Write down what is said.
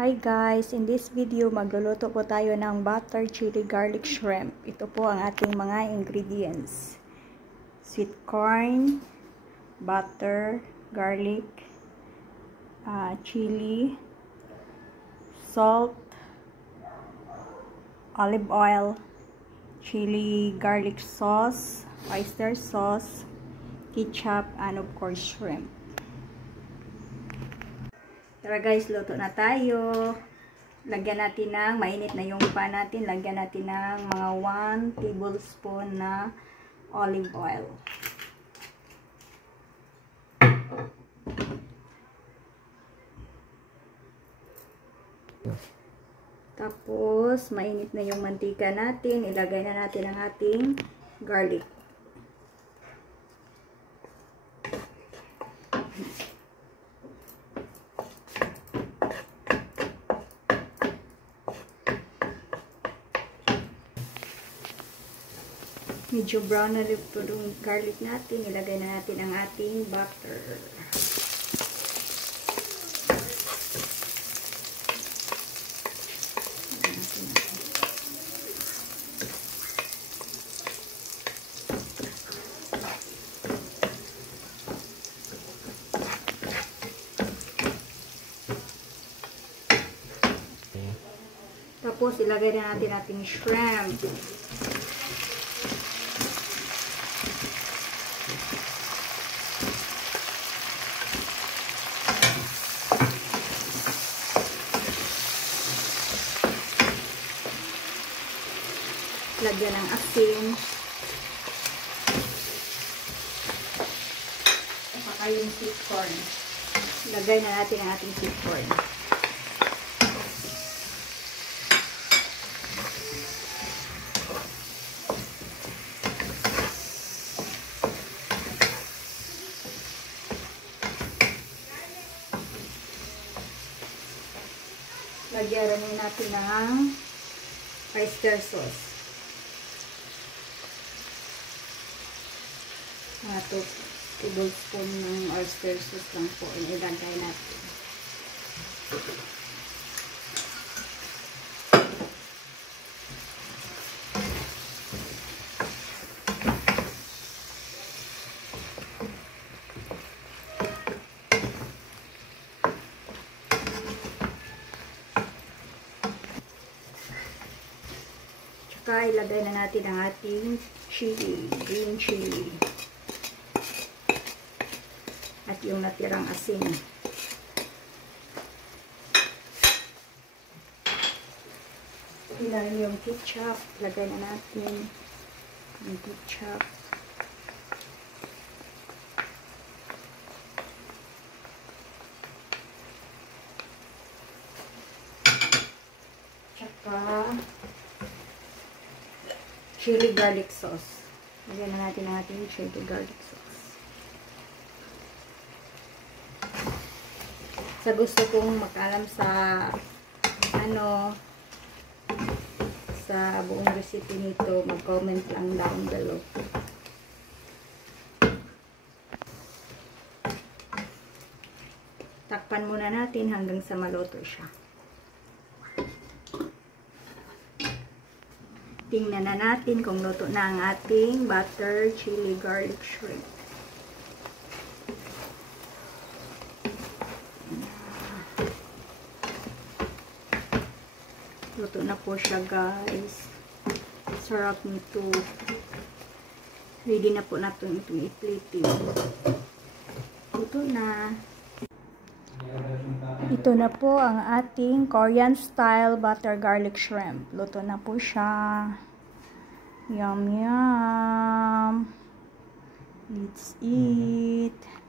Hi guys, in this video magluluto po tayo ng butter chili garlic shrimp. Ito po ang ating mga ingredients. Sweet corn, butter, garlic, chili, salt, olive oil, chili garlic sauce, oyster sauce, ketchup, and of course shrimp. Tara guys, luto na tayo. Lagyan natin ng, mainit na yung pan natin, lagyan natin ng mga 1 tablespoon na olive oil. Tapos, mainit na yung mantika natin, ilagay na natin ang ating garlic. Medyo brown na rin po yung garlic natin. Ilagay na natin ang ating butter. Tapos ilagay na natin ating shrimp. Lagyan ng asin. Saka yung sweet corn. Lagay na natin ang ating sweet corn. Lagyan rin natin ng oyster sauce. 2 tablespoon ng oyster sauce lang po ilagay natin. Tsaka ilagay na natin ang ating chili, green chili. At yung natirang asin. Ilagay yung ketchup. Lagay na natin yung ketchup. Tsaka chili garlic sauce. Lagyan na natin ang ating chili garlic sauce. Sa gusto kong makalam sa sa buong recipe nito, mag-comment lang down below. Takpan muna natin hanggang sa maluto siya. Tingnan na natin kung luto na ang ating butter chili garlic shrimp. Luto na po siya guys. Sarap nito. Ready na po natin itong i-plating. Luto na. Ito na po ang ating Korean style butter garlic shrimp. Luto na po siya. Yum yum. Let's eat.